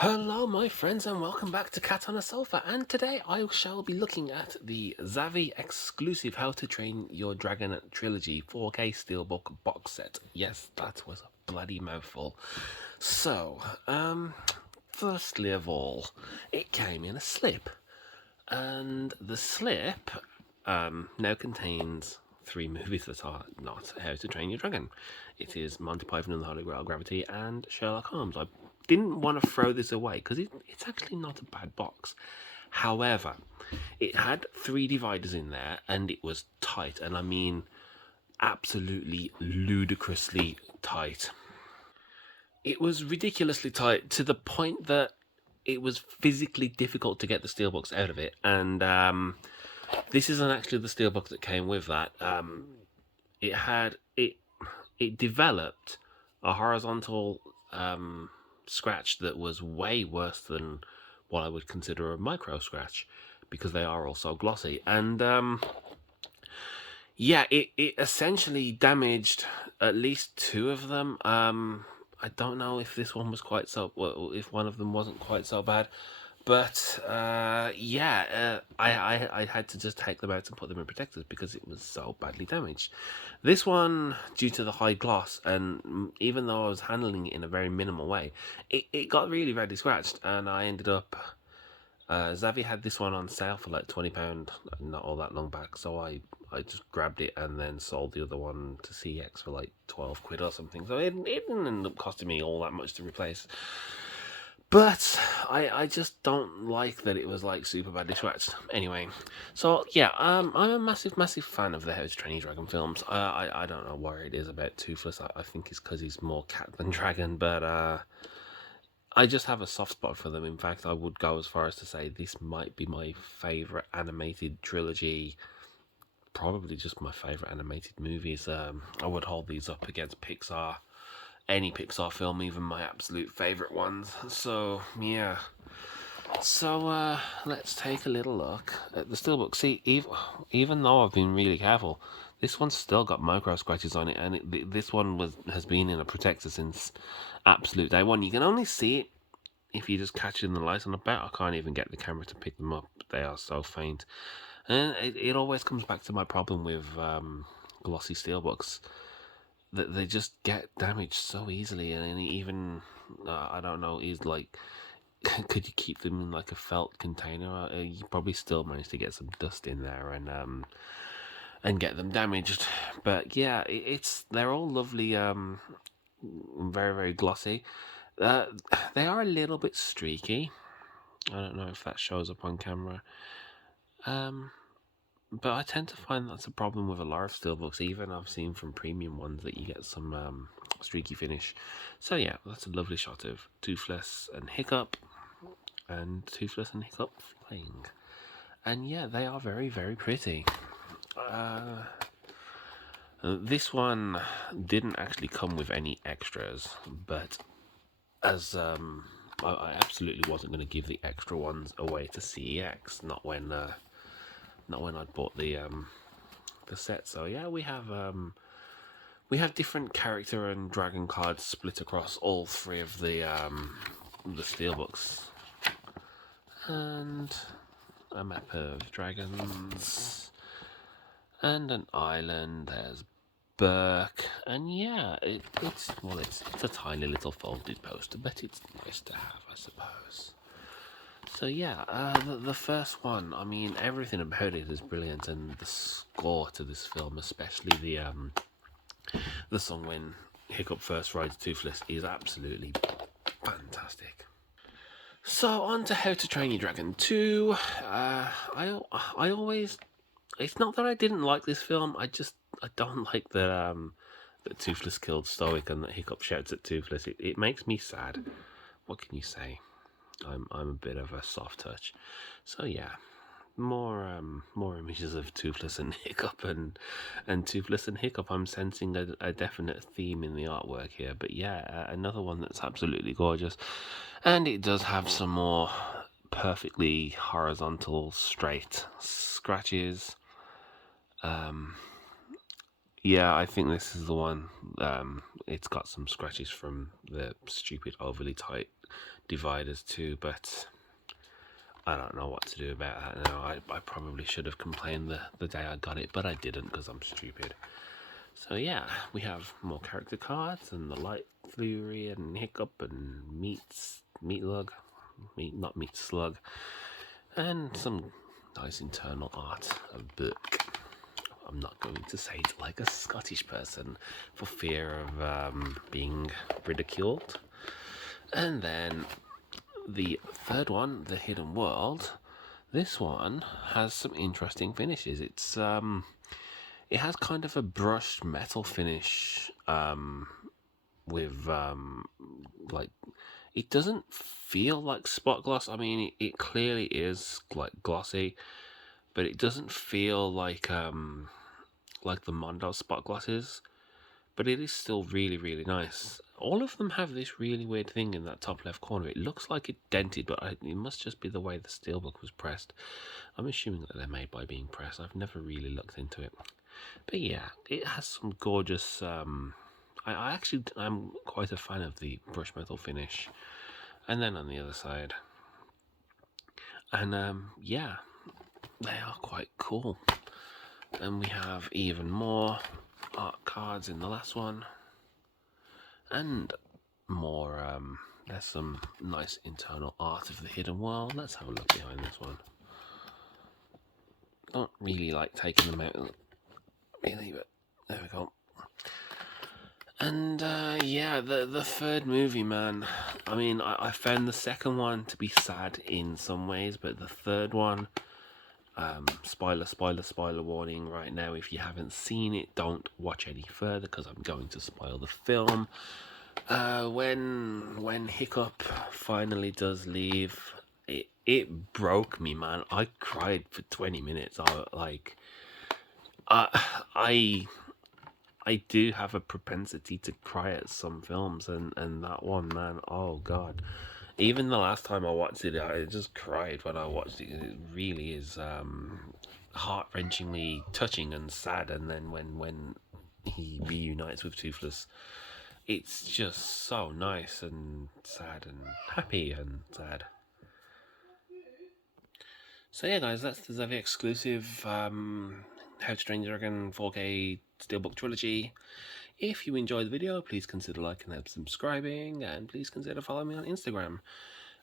Hello, my friends, and welcome back to Cat on a Sofa. And today I shall be looking at the Zavvi Exclusive How to Train Your Dragon Trilogy 4K Steelbook box set. Yes, that was a bloody mouthful. So, firstly of all, it came in a slip, and the slip now contains three movies that are not How to Train Your Dragon. It is Monty Python and the Holy Grail, Gravity, and Sherlock Holmes. I didn't want to throw this away because it's actually not a bad box. However, it had three dividers in there and it was tight, and I mean absolutely ludicrously tight. It was ridiculously tight to the point that it was physically difficult to get the steelbooks out of it, and this isn't actually the steelbook that came with that. It had it developed a horizontal scratch that was way worse than what I would consider a micro scratch, because they are also glossy. And yeah, it essentially damaged at least two of them. I don't know if this one was quite so well, if one of them wasn't quite so bad. But I had to just take them out and put them in protectors because it was so badly damaged. This one, due to the high gloss, and even though I was handling it in a very minimal way, it got really badly scratched, and I ended up. Zavvi had this one on sale for like £20 not all that long back, so I just grabbed it and then sold the other one to CX for like 12 quid or something. So it didn't end up costing me all that much to replace. But I just don't like that it was like super badly scratched. Anyway, so yeah, I'm a massive fan of the How to Train Your Dragon films. I don't know where it is about Toothless. I think it's because he's more cat than dragon, but I just have a soft spot for them. In fact, I would go as far as to say this might be my favorite animated trilogy. Probably just my favorite animated movies. I would hold these up against Pixar, any Pixar film, even my absolute favorite ones. So yeah. So let's take a little look at the steelbook. See, even though I've been really careful, this one's still got micro scratches on it, and this one has been in a protector since absolute day one. You can only see it if you just catch it in the light, and I bet I can't even get the camera to pick them up. They are so faint, and it always comes back to my problem with glossy steelbooks, that they just get damaged so easily, and even I don't know, is like. Could you keep them in like a felt container? You probably still manage to get some dust in there and get them damaged. But yeah, they're all lovely, very glossy. Uh, they are a little bit streaky. I don't know if that shows up on camera. But I tend to find that's a problem with a lot of steelbooks. Even I've seen from premium ones that you get some streaky finish. So yeah, that's a lovely shot of Toothless and Hiccup, and Toothless and Hiccup flying. And yeah, they are very pretty. This one didn't actually come with any extras, but as I absolutely wasn't going to give the extra ones away to CEX, not when I bought the set. So yeah, we have different character and dragon cards split across all three of the steelbooks, and a map of dragons, and an island. There's Burke, and yeah, it's a tiny little folded poster, but it's nice to have, I suppose. So yeah, the first one, I mean, everything about it is brilliant, and the score to this film, especially the song when Hiccup first rides Toothless, is absolutely fantastic. So on to How to Train Your Dragon 2. I always, it's not that I didn't like this film. I don't like that Toothless killed Stoic and that Hiccup shouts at Toothless. It makes me sad. What can you say? I'm a bit of a soft touch. So yeah, more images of Toothless and Hiccup, and Toothless and Hiccup. I'm sensing a definite theme in the artwork here. But yeah, another one that's absolutely gorgeous, and it does have some more perfectly horizontal, straight scratches. Yeah, I think this is the one. it's got some scratches from the stupid overly tight dividers too, but I don't know what to do about that now. I probably should have complained the day I got it, but I didn't because I'm stupid. So yeah, we have more character cards and the Light Fury and Hiccup and Meat Slug, and some nice internal art of book. I'm not going to say it like a Scottish person for fear of being ridiculed. And then the third one, The Hidden World. This one has some interesting finishes. It has kind of a brushed metal finish with like, it doesn't feel like spot gloss. I mean, it clearly is like glossy, but it doesn't feel like the Mondo spot glosses. But it is still really, really nice. All of them have this really weird thing in that top left corner. It looks like it dented, but it must just be the way the steelbook was pressed. I'm assuming that they're made by being pressed. I've never really looked into it. But yeah, it has some gorgeous... I'm quite a fan of the brush metal finish. And then on the other side. And yeah, they are quite cool. And we have even more art cards in the last one, and more there's some nice internal art of the Hidden World. Let's have a look behind this one. Don't really like taking them out really, but there we go. And yeah, the third movie, man, I mean, I found the second one to be sad in some ways, but the third one, spoiler warning right now. If you haven't seen it, don't watch any further because I'm going to spoil the film. When Hiccup finally does leave, it broke me, man. I cried for 20 minutes. I do have a propensity to cry at some films, and that one, man, oh god. Even the last time I watched it, I just cried when I watched it. It really is heart-wrenchingly touching and sad. And then when he reunites with Toothless, it's just so nice and sad and happy and sad. So yeah, guys, that's the Zavvi Exclusive How to Train Your Dragon 4K Steelbook Trilogy. If you enjoyed the video, please consider liking and subscribing, and please consider following me on Instagram.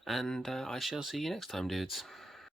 And I shall see you next time, dudes.